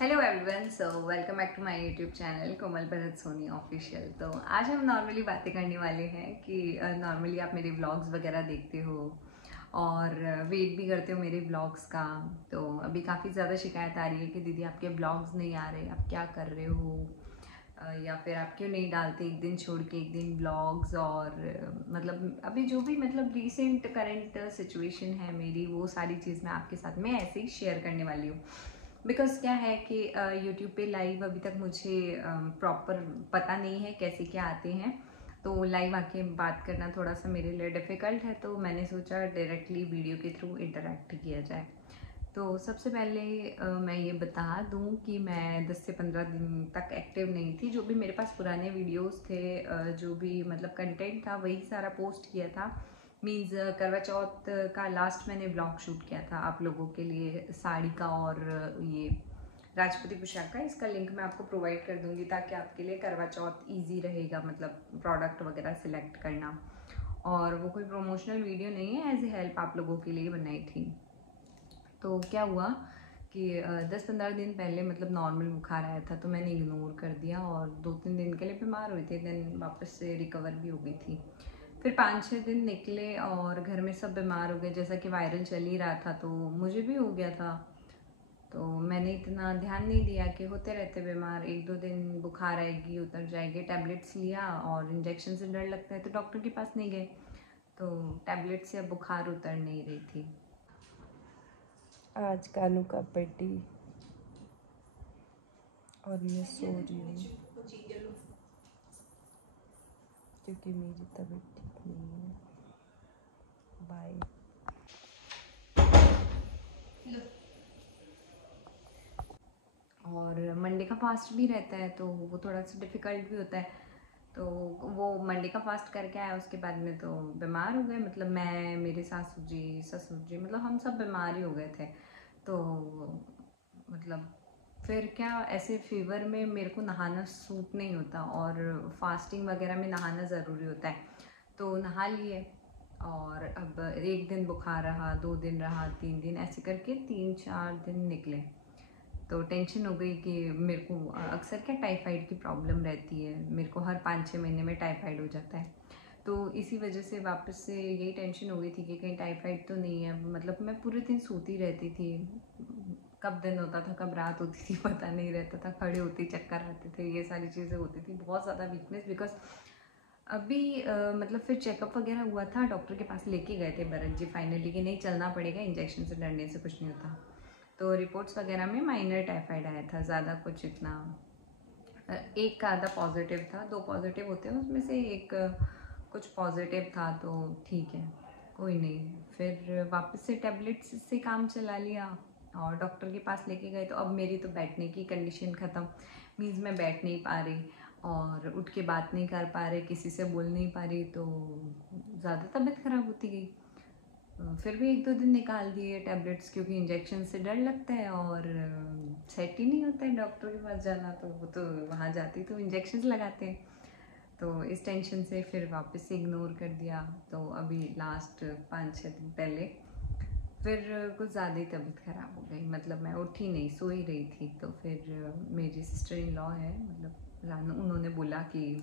Hello everyone, so welcome back to my YouTube channel Komal Bharat Soni official. तो आज हम normally बातें करने वाले हैं कि नॉर्मली आप मेरे व्लॉग्स वगैरह देखते हो और वेट भी करते हो मेरे व्लॉग्स का। तो अभी काफ़ी ज़्यादा शिकायत आ रही है कि दीदी आपके व्लॉग्स नहीं आ रहे, आप क्या कर रहे हो, या फिर आप क्यों नहीं डालते एक दिन छोड़ के एक दिन व्लॉग्स। और मतलब अभी जो भी मतलब रिसेंट करंट सिचुएशन है मेरी, वो सारी चीज़ मैं आपके साथ में ऐसे ही शेयर करने वाली हूँ। बिकॉज क्या है कि यूट्यूब पे लाइव अभी तक मुझे प्रॉपर पता नहीं है कैसे क्या आते हैं, तो लाइव आके बात करना थोड़ा सा मेरे लिए डिफ़िकल्ट है। तो मैंने सोचा डायरेक्टली वीडियो के थ्रू इंटरेक्ट किया जाए। तो सबसे पहले मैं ये बता दूं कि मैं 10 से 15 दिन तक एक्टिव नहीं थी। जो भी मेरे पास पुराने वीडियोस थे, जो भी मतलब कंटेंट था वही सारा पोस्ट किया था। मीन्स करवा चौथ का लास्ट मैंने ब्लॉग शूट किया था आप लोगों के लिए, साड़ी का और ये राजपूती पोशाक का। इसका लिंक मैं आपको प्रोवाइड कर दूंगी ताकि आपके लिए करवा चौथ ईजी रहेगा, मतलब प्रोडक्ट वगैरह सिलेक्ट करना। और वो कोई प्रमोशनल वीडियो नहीं है, एज ए हेल्प आप लोगों के लिए बनाई थी। तो क्या हुआ कि 10-15 दिन पहले मतलब नॉर्मल बुखार आया था, तो मैंने इग्नोर कर दिया और 2-3 दिन के लिए बीमार हुई थी। देन वापस से रिकवर भी हो गई थी। फिर 5-6 दिन निकले और घर में सब बीमार हो गए, जैसा कि वायरल चल ही रहा था तो मुझे भी हो गया था। तो मैंने इतना ध्यान नहीं दिया कि होते रहते बीमार, 1-2 दिन बुखार आएगी उतर जाएगी। टैबलेट्स लिया और इंजेक्शन से डर लगता है तो डॉक्टर के पास नहीं गए, तो टैबलेट से अब बुखार उतर नहीं रही थी। आज कानू का बर्थडे और मैं सो रही हूँ क्योंकि मेरी तबीयत ठीक नहीं है। बाय। और मंडे का फास्ट भी रहता है तो वो थोड़ा सा डिफ़िकल्ट भी होता है। तो वो मंडे का फास्ट करके आया, उसके बाद में तो बीमार हो गए। मतलब मैं, मेरे सासू जी, ससुर जी, मतलब हम सब बीमार ही हो गए थे। तो मतलब फिर क्या, ऐसे फीवर में मेरे को नहाना सूट नहीं होता और फास्टिंग वगैरह में नहाना ज़रूरी होता है। तो नहा लिए और अब 1 दिन बुखार रहा, 2 दिन रहा, 3 दिन, ऐसे करके 3-4 दिन निकले। तो टेंशन हो गई कि मेरे को अक्सर क्या टाइफाइड की प्रॉब्लम रहती है, मेरे को हर 5-6 महीने में टाइफाइड हो जाता है। तो इसी वजह से वापस से यही टेंशन हो गई थी कि कहीं टाइफाइड तो नहीं है। मतलब मैं पूरे दिन सोती रहती थी, कब दिन होता था कब रात होती थी पता नहीं रहता था, खड़े होती चक्कर आते थे, ये सारी चीज़ें होती थी, बहुत ज़्यादा वीकनेस। बिकॉज अभी मतलब फिर चेकअप वगैरह हुआ था, डॉक्टर के पास लेके गए थे भरत जी फाइनली कि नहीं चलना पड़ेगा, इंजेक्शन से डरने से कुछ नहीं होता। तो रिपोर्ट्स वगैरह में माइनर टाइफाइड आया था, ज़्यादा कुछ इतना, एक का आधा पॉजिटिव था, 2 पॉजिटिव होते हैं उसमें से एक कुछ पॉजिटिव था। तो ठीक है, कोई नहीं। फिर वापस से टैबलेट्स से काम चला लिया और डॉक्टर के पास लेके गए। तो अब मेरी तो बैठने की कंडीशन ख़त्म, मीन्स मैं बैठ नहीं पा रही और उठ के बात नहीं कर पा रही, किसी से बोल नहीं पा रही, तो ज़्यादा तबीयत ख़राब होती गई। फिर भी 1-2 दिन निकाल दिए टैबलेट्स, क्योंकि इंजेक्शन से डर लगता है और सेट ही नहीं होता है डॉक्टर के पास जाना। तो वो तो वहाँ जाती तो इंजेक्शन लगाते हैं, तो इस टेंशन से फिर वापस से इग्नोर कर दिया। तो अभी लास्ट 5-6 दिन पहले फिर कुछ ज़्यादा ही तबीयत ख़राब हो गई। मतलब मैं उठी नहीं, सो ही रही थी। तो फिर मेरी सिस्टर इन लॉ है, मतलब रानू, उन्होंने बोला कि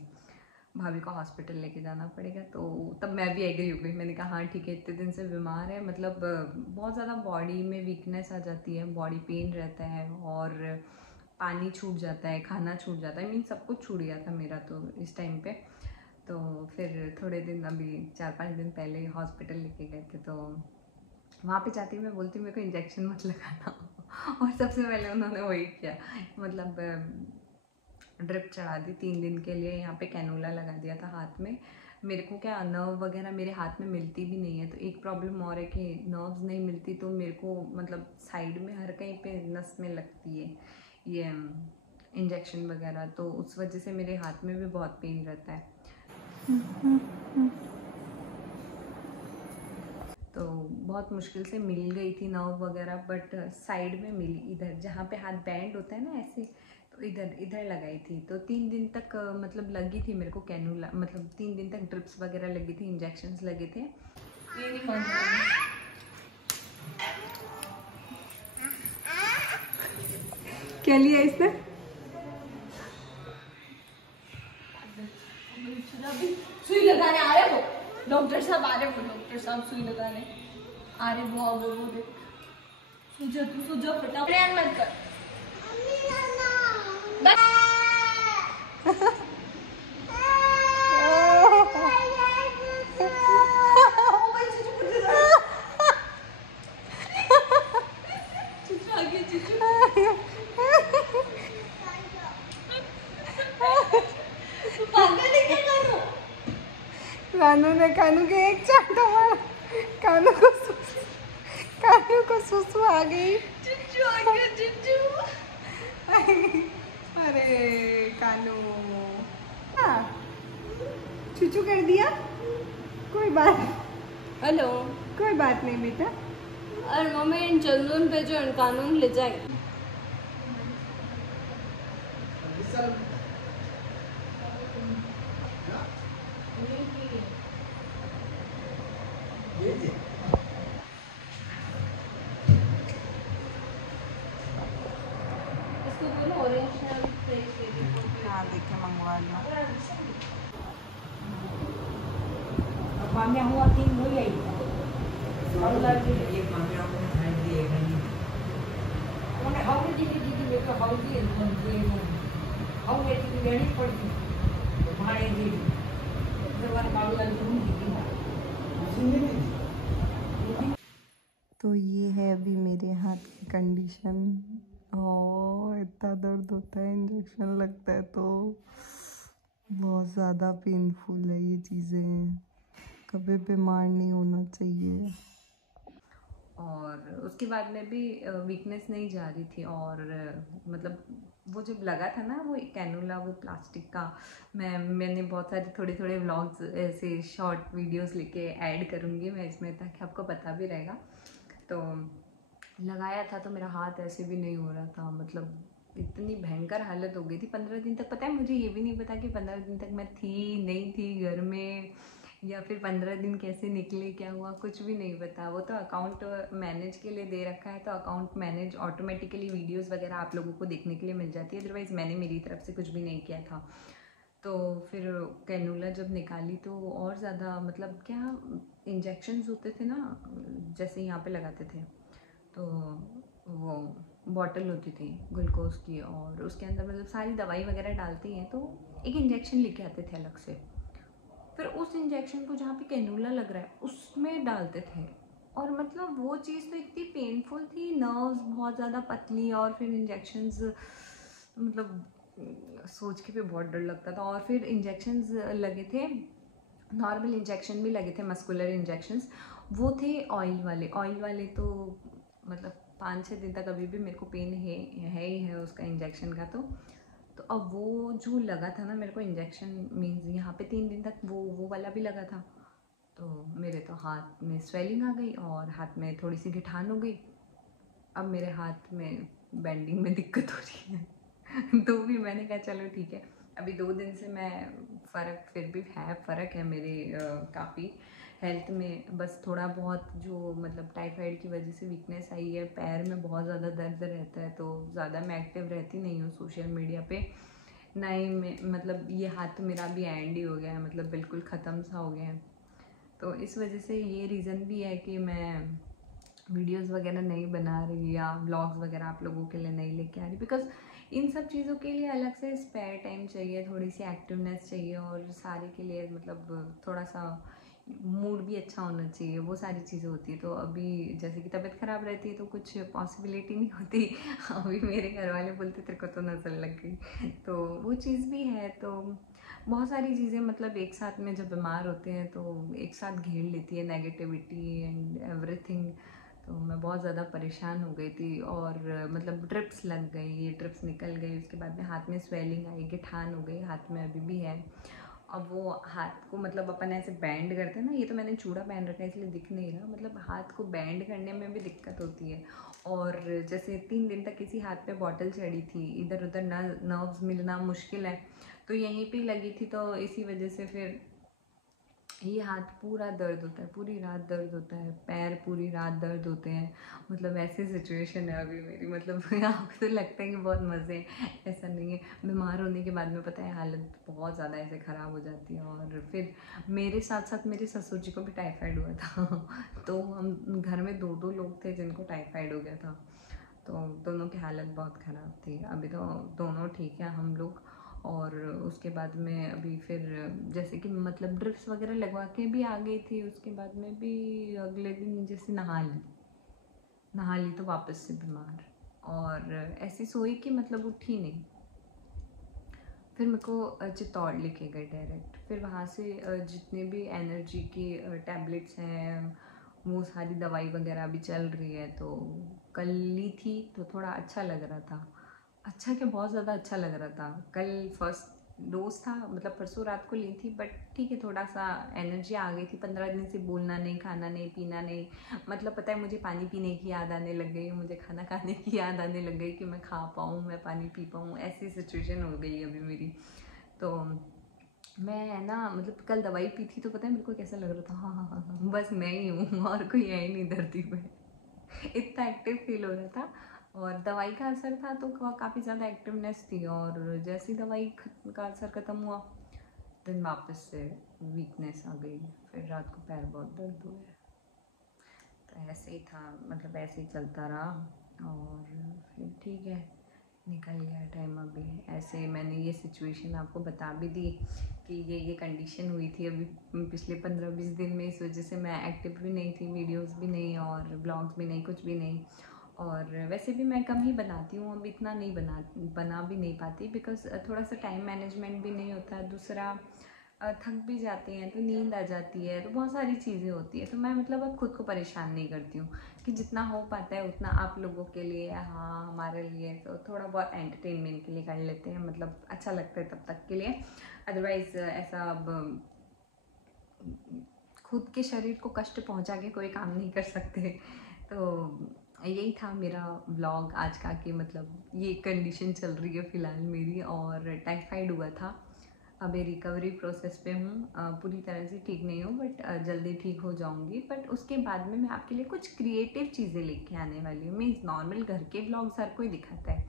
भाभी को हॉस्पिटल लेके जाना पड़ेगा। तो तब मैं भी एग्री हो गई, मैंने कहा हाँ ठीक है, इतने दिन से बीमार है, मतलब बहुत ज़्यादा बॉडी में वीकनेस आ जाती है, बॉडी पेन रहता है और पानी छूट जाता है, खाना छूट जाता है, मीन सब कुछ छूट गया था मेरा तो इस टाइम पे। तो फिर थोड़े दिन, अभी 4-5 दिन पहले हॉस्पिटल लेके गए थे। तो वहाँ पे जाती मैं बोलती मेरे को इंजेक्शन मत लगाना और सबसे पहले उन्होंने वही किया, मतलब ड्रिप चढ़ा दी 3 दिन के लिए, यहाँ पे कैनूला लगा दिया था हाथ में। मेरे को क्या, नर्व वगैरह मेरे हाथ में मिलती भी नहीं है, तो एक प्रॉब्लम और है कि नर्व्स नहीं मिलती, तो मेरे को मतलब साइड में हर कहीं पे नस में लगती है ये इंजेक्शन वगैरह, तो उस वजह से मेरे हाथ में भी बहुत पेन रहता है। तो बहुत मुश्किल से मिल गई थी नर्व वगैरह, बट साइड में मिली, इधर जहाँ पे हाथ बैंड होता है ना ऐसे, तो इधर इधर लगाई थी। तो 3 दिन तक मतलब लगी थी मेरे को कैनूला, मतलब 3 दिन तक ड्रिप्स वगैरह लगी थी, इंजेक्शंस लगे थे। ये नहीं मान रहा। क्या लिया इसने? सुई लगाने आ रहे वो डॉक्टर साहब, आ रहे वो डॉक्टर साहब सुई लगाने आ रहे वो देख। तू जो फटाफट मत कर। कानू ने कानू के एक चाटा मारा, कानू को सुसु आ गई। चिच्चू आ गया चिच्चू। अरे कानू चुचू कर दिया, कोई बात, हेलो, कोई बात नहीं बेटा। और मम्मी इन चंदन पे जो कानून ले जाए। इसको बोलो ऑरेंज हाँ देखे मंगवा लो। माम्या हुआ कि वही आई और लग ये माम्या को खाई दिए गई उन्हें हाउ दीदी मेरे को हाउ दिए हाउ मेरी लेनी पड़ी भाई दी जवान बाबू लग तो ये है अभी मेरे हाथ की कंडीशन। और इतना दर्द होता है, इंजेक्शन लगता है तो बहुत ज़्यादा पेनफुल है ये चीज़ें। कभी बीमार नहीं होना चाहिए। और उसके बाद में भी वीकनेस नहीं जा रही थी। और मतलब वो जब लगा था ना वो कैनुला, वो प्लास्टिक का, मैंने बहुत सारे थोड़े थोड़े व्लॉग्स ऐसे शॉर्ट वीडियोस लेके ऐड करूँगी मैं इसमें, ताकि आपको पता भी रहेगा। तो लगाया था तो मेरा हाथ ऐसे भी नहीं हो रहा था, मतलब इतनी भयंकर हालत हो गई थी 15 दिन तक। पता है मुझे ये भी नहीं पता कि 15 दिन तक मैं थी नहीं थी घर में, या फिर 15 दिन कैसे निकले, क्या हुआ, कुछ भी नहीं पता। वो तो अकाउंट मैनेज के लिए दे रखा है, तो अकाउंट मैनेज ऑटोमेटिकली वीडियोस वगैरह आप लोगों को देखने के लिए मिल जाती है। अदरवाइज़ मैंने मेरी तरफ से कुछ भी नहीं किया था। तो फिर कैनुला जब निकाली तो और ज़्यादा, मतलब क्या इंजेक्शन्स होते थे ना, जैसे यहाँ पे लगाते थे, तो वो बॉटल होती थी ग्लूकोज की, और उसके अंदर मतलब सारी दवाई वगैरह डालती हैं, तो एक इंजेक्शन लेके आते थे अलग से। फिर उस इंजेक्शन को जहाँ पे कैनुला लग रहा है उसमें डालते थे, और मतलब वो चीज़ तो इतनी पेनफुल थी, नर्व्स बहुत ज़्यादा पतली, और फिर इंजेक्शंस, मतलब सोच के भी बहुत डर लगता था। और फिर इंजेक्शंस लगे थे, नॉर्मल इंजेक्शन भी लगे थे, मस्कुलर इंजेक्शंस, वो थे ऑयल वाले तो मतलब 5-6 दिन तक अभी भी मेरे को पेन है ही है उसका इंजेक्शन का। तो अब वो जो लगा था ना मेरे को इंजेक्शन, मीन्स यहाँ पे 3 दिन तक वो वाला भी लगा था, तो मेरे तो हाथ में स्वेलिंग आ गई और हाथ में थोड़ी सी गिठान हो गई। अब मेरे हाथ में बेंडिंग में दिक्कत हो रही है। तो भी मैंने कहा चलो ठीक है, अभी 2 दिन से मैं फ़र्क, फिर भी है फ़र्क है मेरे काफ़ी हेल्थ में। बस थोड़ा बहुत जो मतलब टाइफाइड की वजह से वीकनेस आई है, पैर में बहुत ज़्यादा दर्द रहता है, तो ज़्यादा मैं एक्टिव रहती नहीं हूँ सोशल मीडिया पे, ना ही मैं, मतलब ये हाथ मेरा भी एंड ही हो गया है, मतलब बिल्कुल ख़त्म सा हो गया है। तो इस वजह से ये रीज़न भी है कि मैं वीडियोस वगैरह नहीं बना रही या व्लॉग्स वगैरह आप लोगों के लिए नहीं लेके आ रही, बिकॉज इन सब चीज़ों के लिए अलग से स्पेयर टाइम चाहिए, थोड़ी सी एक्टिवनेस चाहिए, और सारे के लिए मतलब थोड़ा सा मूड भी अच्छा होना चाहिए, वो सारी चीज़ें होती है। तो अभी जैसे कि तबीयत ख़राब रहती है तो कुछ पॉसिबिलिटी नहीं होती। अभी मेरे घर वाले बोलते तेरे को तो नज़र लग गई, तो वो चीज़ भी है। तो बहुत सारी चीज़ें मतलब एक साथ में जब बीमार होते हैं तो एक साथ घेर लेती है नेगेटिविटी एंड एवरीथिंग। तो मैं बहुत ज़्यादा परेशान हो गई थी, और मतलब ड्रिप्स लग गई, ये ड्रिप्स निकल गई, उसके बाद में हाथ में स्वेलिंग आई, गिठान हो गई, हाथ में अभी भी है। अब वो हाथ को मतलब अपन ऐसे बैंड करते हैं ना, ये तो मैंने चूड़ा पहन रखा है इसलिए दिख नहीं रहा, मतलब हाथ को बैंड करने में भी दिक्कत होती है। और जैसे 3 दिन तक किसी हाथ पे बॉटल चढ़ी थी, इधर उधर नर्व्स मिलना मुश्किल है, तो यहीं पे लगी थी, तो इसी वजह से फिर ये हाथ पूरा दर्द होता है, पूरी रात दर्द होता है, पैर पूरी रात दर्द होते हैं। मतलब ऐसी सिचुएशन है अभी मेरी, मतलब आपको तो लगता है कि बहुत मज़े हैं, ऐसा नहीं है। बीमार होने के बाद में पता है हालत बहुत ज़्यादा ऐसे ख़राब हो जाती है। और फिर मेरे साथ साथ मेरे ससुर जी को भी टाइफाइड हुआ था तो हम घर में 2 लोग थे जिनको टाइफाइड हो गया था, तो दोनों की हालत बहुत ख़राब थी। अभी तो दोनों ठीक है हम लोग। और उसके बाद में अभी फिर जैसे कि मतलब ड्रिप्स वगैरह लगवा के भी आ गई थी, उसके बाद में भी अगले दिन जैसे नहा ली तो वापस से बीमार, और ऐसी सोई कि मतलब उठी नहीं। फिर मेरे को चित्तौड़ लेके गए डायरेक्ट। फिर वहाँ से जितने भी एनर्जी की टैबलेट्स हैं वो सारी दवाई वगैरह भी चल रही है। तो कल ली थी तो थोड़ा अच्छा लग रहा था, अच्छा क्या बहुत ज़्यादा अच्छा लग रहा था। कल फर्स्ट डोज था, मतलब परसों रात को ली थी, बट ठीक है थोड़ा सा एनर्जी आ गई थी। 15 दिन से बोलना नहीं, खाना नहीं, पीना नहीं, मतलब पता है मुझे पानी पीने की याद आने लग गई, मुझे खाना खाने की याद आने लग गई कि मैं खा पाऊँ, मैं पानी पी पाऊँ, ऐसी सिचुएशन हो गई अभी मेरी। तो मैं ना मतलब कल दवाई पी थी तो पता है मेरे को कैसा लग रहा था, हाँ हाँ हाँ हाँ बस मैं ही हूँ और कोई है ही नहीं धरती पे इतना एक्टिव फील हो रहा था। और दवाई का असर था तो काफ़ी ज़्यादा एक्टिवनेस थी, और जैसे ही दवाई का असर ख़त्म हुआ दिन वापस से वीकनेस आ गई। फिर रात को पैर बहुत दर्द हुए। तो ऐसे ही था, मतलब ऐसे ही चलता रहा। और फिर ठीक है निकल गया टाइम। अभी ऐसे मैंने ये सिचुएशन आपको बता भी दी कि ये कंडीशन हुई थी अभी पिछले 15-20 दिन में। इस वजह से मैं एक्टिव भी नहीं थी, वीडियोस भी नहीं और ब्लॉग्स भी नहीं, कुछ भी नहीं। और वैसे भी मैं कम ही बनाती हूँ, अब इतना नहीं बना भी नहीं पाती, बिकॉज थोड़ा सा टाइम मैनेजमेंट भी नहीं होता है। दूसरा थक भी जाते हैं तो नींद आ जाती है, तो बहुत सारी चीज़ें होती है। तो मैं मतलब अब खुद को परेशान नहीं करती हूँ कि जितना हो पाता है उतना आप लोगों के लिए, हाँ हमारे लिए तो थोड़ा बहुत एंटरटेनमेंट के लिए कर लेते हैं, मतलब अच्छा लगता है तब तक के लिए। अदरवाइज़ ऐसा अब खुद के शरीर को कष्ट पहुंचा के कोई काम नहीं कर सकते। तो यही था मेरा ब्लॉग आज का, कि मतलब ये कंडीशन चल रही है फ़िलहाल मेरी, और टाइफाइड हुआ था। अभी रिकवरी प्रोसेस पे हूँ, पूरी तरह से ठीक नहीं हूँ, बट जल्दी ठीक हो जाऊँगी। बट उसके बाद में मैं आपके लिए कुछ क्रिएटिव चीज़ें लेके आने वाली हूँ। मीन्स नॉर्मल घर के ब्लॉग्स हर कोई दिखाता है,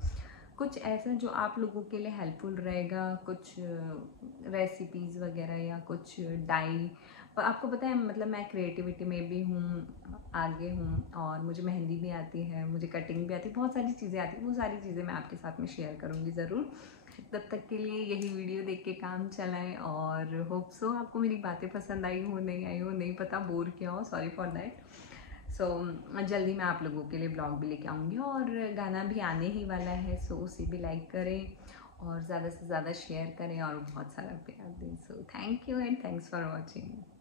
कुछ ऐसा जो आप लोगों के लिए हेल्पफुल रहेगा, कुछ रेसिपीज़ वगैरह या कुछ डाई। आपको पता है मतलब मैं क्रिएटिविटी में भी हूँ, आगे हूँ, और मुझे मेहंदी भी आती है, मुझे कटिंग भी आती है, बहुत सारी चीज़ें आती हैं। वो सारी चीज़ें मैं आपके साथ में शेयर करूँगी ज़रूर। तब तक के लिए यही वीडियो देख के काम चलाएं, और होप सो आपको मेरी बातें पसंद आई हो, नहीं आई हो नहीं पता, बोर किया हो, सॉरी फॉर दैट। सो जल्दी मैं आप लोगों के लिए ब्लॉग भी लेके आऊँगी, और गाना भी आने ही वाला है। सो उसे भी लाइक करें और ज़्यादा से ज़्यादा शेयर करें और बहुत सारा प्यार दें। So thank you and thanks for watching.